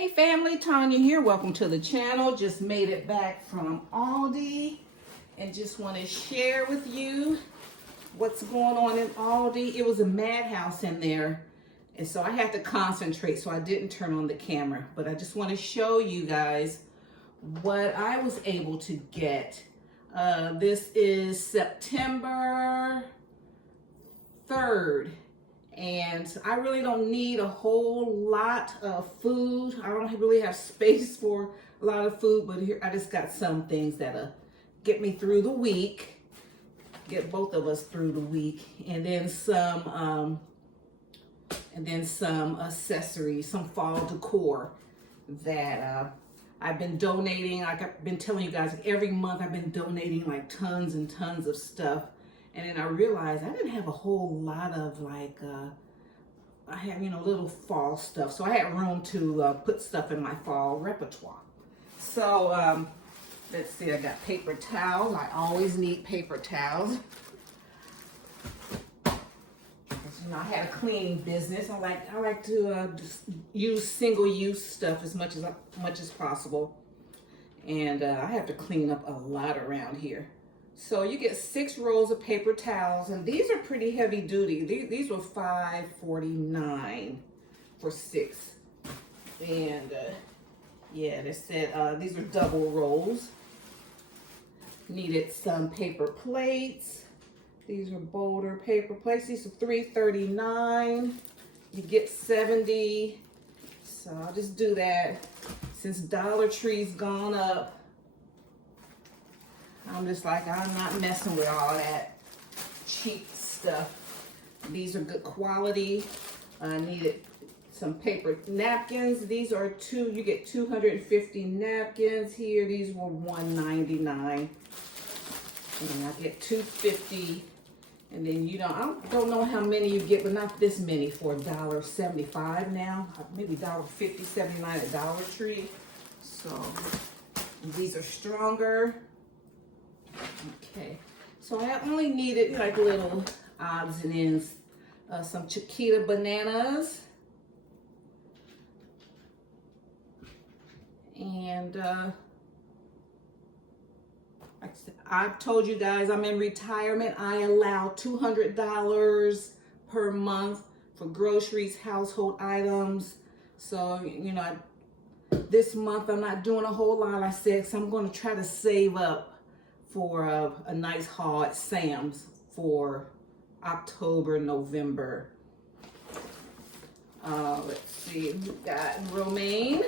Hey family, Tanya here. Welcome to the channel. Just made it back from ALDI and just want to share with you what's going on in ALDI. It was a madhouse in there, and so I had to concentrate, so I didn't turn on the camera. But I just want to show you guys what I was able to get. This is September 3rd. And I really don't need a whole lot of food. I don't really have space for a lot of food, but here I just got some things that'll get me through the week, get both of us through the week, and then some accessories, some fall decor that I've been donating. Like I've been telling you guys, every month I've been donating like tons and tons of stuff. And then I realized I didn't have a whole lot of like, I had, little fall stuff. So I had room to put stuff in my fall repertoire. So let's see, I got paper towels. I always need paper towels. I had a cleaning business. I like to just use single-use stuff as much as possible. And I have to clean up a lot around here. So you get 6 rolls of paper towels, and these are pretty heavy duty. These were $5.49 for 6. And yeah, they said these are double rolls. Needed some paper plates. These are bolder paper plates. These are $3.39. You get 70. So I'll just do that. Since Dollar Tree's gone up, I'm just like, I'm not messing with all that cheap stuff. These are good quality. I needed some paper napkins. These are you get 250 napkins here. These were $1.99. And I get 250. And then, I don't know how many you get, but not this many for $1.75 now. Maybe $1.50, $79 at Dollar Tree. So these are stronger. Okay, so I only needed like little odds and ends. Some Chiquita bananas. And I've told you guys I'm in retirement. I allow $200 per month for groceries, household items. So, this month I'm not doing a whole lot, I said, so I'm going to try to save up for a nice haul at Sam's for October, November. Let's see, we got romaine.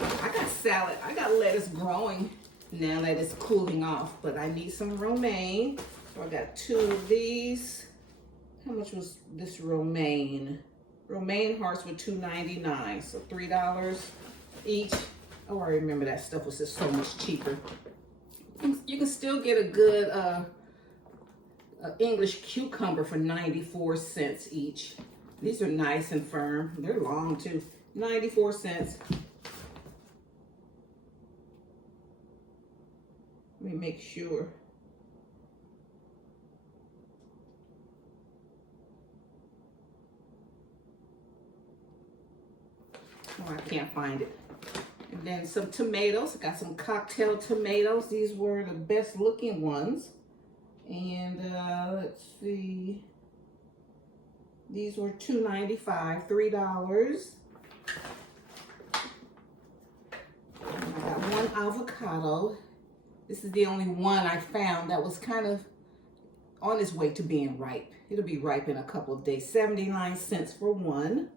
I got salad. I got lettuce growing now that it's cooling off, but I need some romaine. So I got 2 of these. How much was this romaine? Romaine hearts were $2.99, so $3 each. Oh, I remember that stuff was just so much cheaper. You can still get a good English cucumber for 94 cents each. These are nice and firm. They're long too. 94 cents. Let me make sure. Oh, I can't find it. And then some tomatoes. I got some cocktail tomatoes. These were the best looking ones. And let's see. These were $2.95, $3. And I got 1 avocado. This is the only one I found that was kind of on its way to being ripe. It'll be ripe in a couple of days. 79 cents for 1.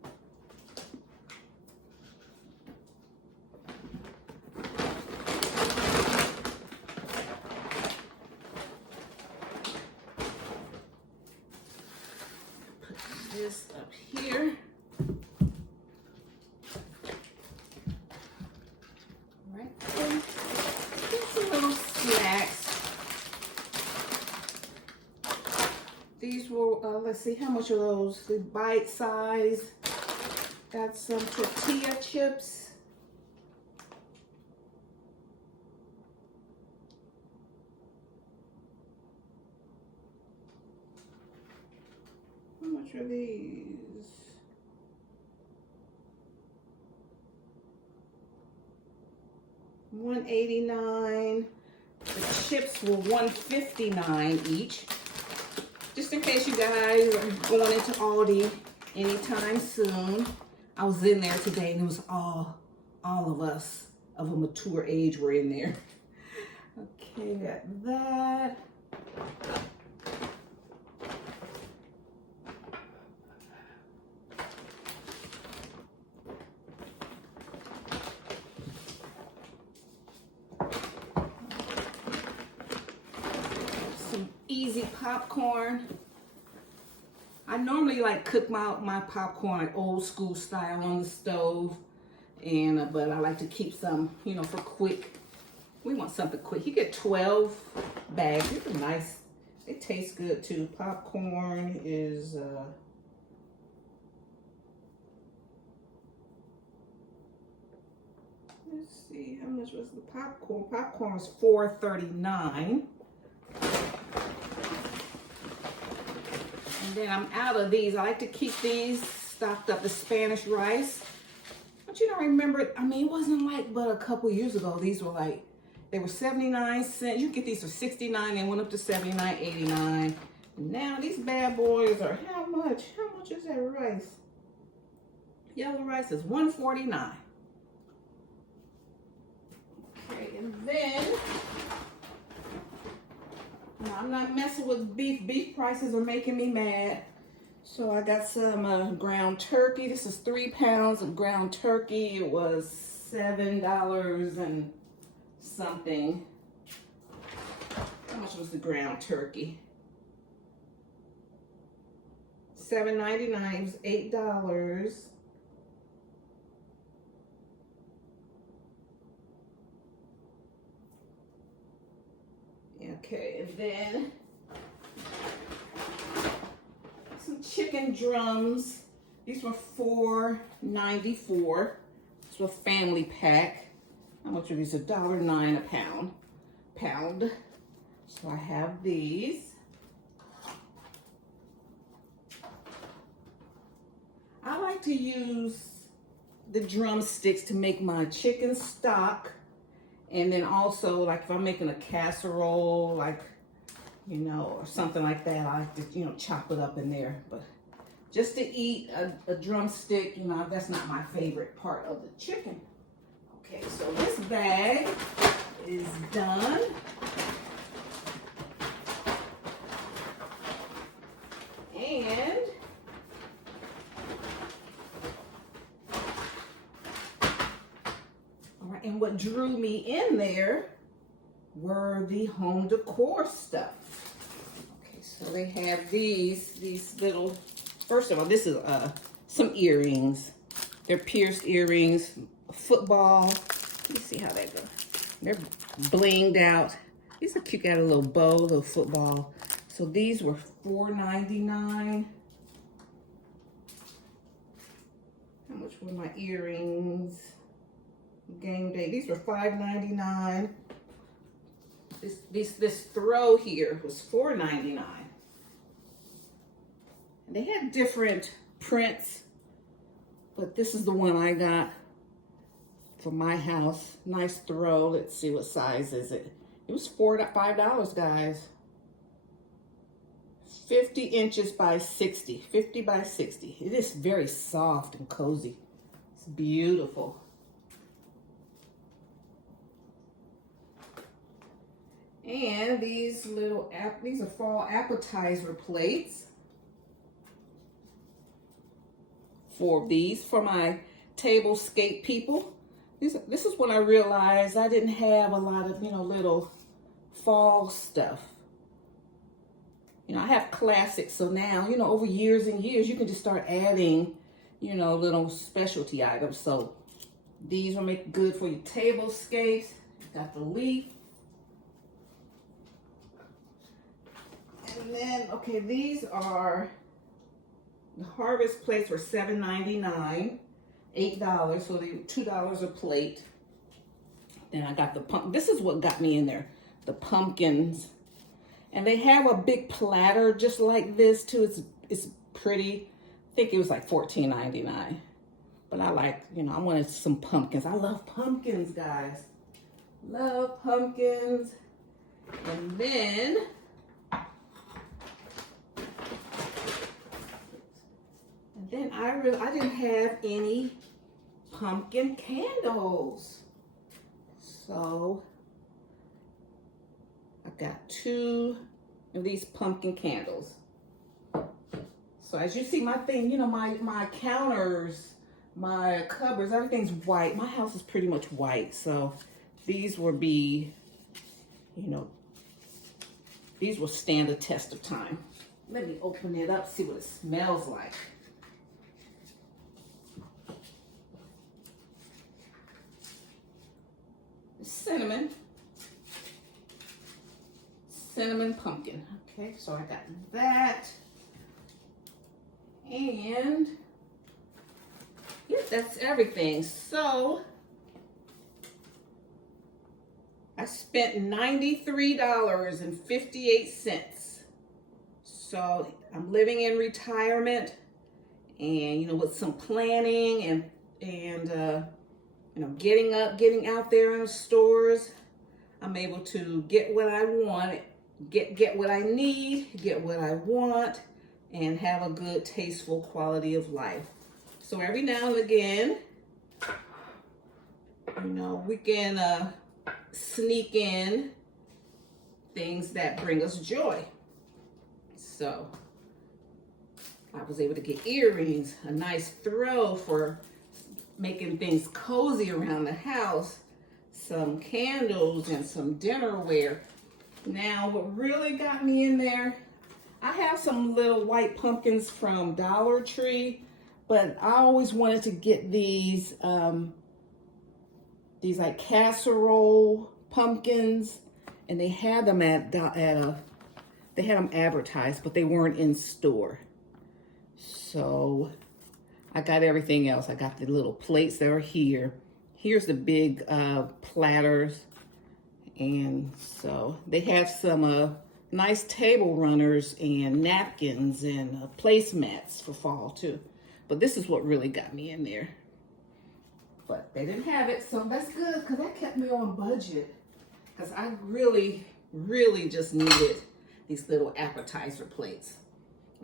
This up here. All right, and some little snacks. These were, let's see, how much are those? The bite size. Got some tortilla chips. How much are these? $1.89. The chips were $1.59 each. Just in case you guys are going into Aldi anytime soon. I was in there today and it was all of us of a mature age were in there. Okay, got that. Some easy popcorn. I normally like cook my popcorn like old school style on the stove, and but I like to keep some, you know, for quick. We want something quick. You get 12 bags. These are nice. They taste good too. Popcorn is let's see, how much was the popcorn? Popcorn was $4.39. And then I'm out of these. I like to keep these stocked up, the Spanish rice. But you know, remember, I mean, it wasn't like but a couple years ago. These were like, they were 79 cents. You can get these for 69. They went up to 79, 89. Now these bad boys are how much? How much is that rice? Yellow rice is $1.49. Okay, and then, now I'm not messing with beef. Beef prices are making me mad. So I got some ground turkey. This is 3 pounds of ground turkey. It was $7 and something. How much was the ground turkey? $7.99. It was $8. Okay, and then some chicken drums. These were $4.94. This was a family pack. How much are these? $1.09 a pound. So I have these. I like to use the drumsticks to make my chicken stock. And then also, like if I'm making a casserole, like, you know, or something like that, I like to, you know, chop it up in there. But just to eat a drumstick, you know, that's not my favorite part of the chicken. Okay, so this bag is done. And and what drew me in there were the home decor stuff. Okay, so they have these little, first of all, this is some earrings. They're pierced earrings, football. Let me see how that goes. They're blinged out. These are cute, got a little bow, a little football. So these were $4.99. How much were my earrings? Game day. These were $5.99. This throw here was $4.99. And they had different prints, but this is the one I got for my house. Nice throw. Let's see, what size is it? It was $5, guys. 50 inches by 60. 50 by 60. It is very soft and cozy. It's beautiful. And these little, these are fall appetizer plates. Four of these for my tablescape people. This is when I realized I didn't have a lot of, you know, little fall stuff. You know, I have classics, so now, you know, over years and years, you can just start adding, you know, little specialty items. So these will make good for your tablescapes. Got the leaf. And then, okay, these are the harvest plates were $7.99, $8, so they were $2 a plate. Then I got the pumpkin. This is what got me in there, the pumpkins. And they have a big platter just like this too. It's pretty. I think it was like $14.99. But I like, you know, I wanted some pumpkins. I love pumpkins, guys. Love pumpkins. And then I didn't have any pumpkin candles. So I got 2 of these pumpkin candles. So as you see, my thing, you know, my counters, my cupboards, everything's white. My house is pretty much white. So these will be, you know, these will stand the test of time. Let me open it up, see what it smells like. Cinnamon pumpkin. Okay, so I got that. And yeah, that's everything. So I spent $93.58. So I'm living in retirement, and you know, with some planning and you know, getting out there in the stores, I'm able to get what I want, get what I need, get what I want, and have a good, tasteful quality of life. So every now and again, you know, we can sneak in things that bring us joy. So I was able to get earrings, a nice throw for making things cozy around the house, some candles, and some dinnerware. Now, what really got me in there, I have some little white pumpkins from Dollar Tree, but I always wanted to get these like casserole pumpkins, and they had them they had them advertised, but they weren't in store. So I got everything else. I got the little plates that are here. Here's the big platters. And so they have some nice table runners and napkins and placemats for fall too. But this is what really got me in there. But they didn't have it, so that's good, because that kept me on budget. Because I really, really just needed these little appetizer plates.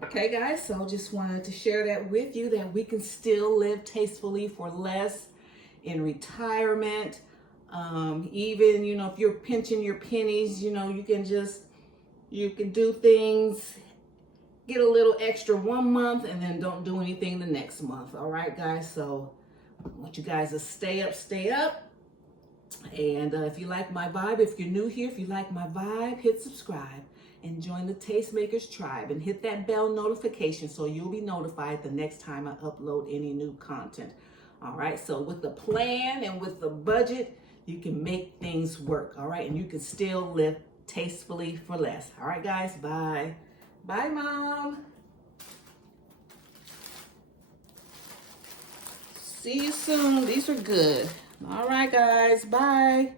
Okay, guys, so just wanted to share that with you, that we can still live tastefully for less in retirement. Even, you know, if you're pinching your pennies, you know, you can do things, get a little extra one month, and then don't do anything the next month. All right, guys, so I want you guys to stay up. And if you like my vibe, if you're new here, if you like my vibe, hit subscribe and join the Tastemakers tribe, and hit that bell notification so you'll be notified the next time I upload any new content. All right, so with the plan and with the budget, you can make things work, all right? And you can still live tastefully for less. All right, guys, bye. Bye, Mom. See you soon. These are good. All right, guys, bye.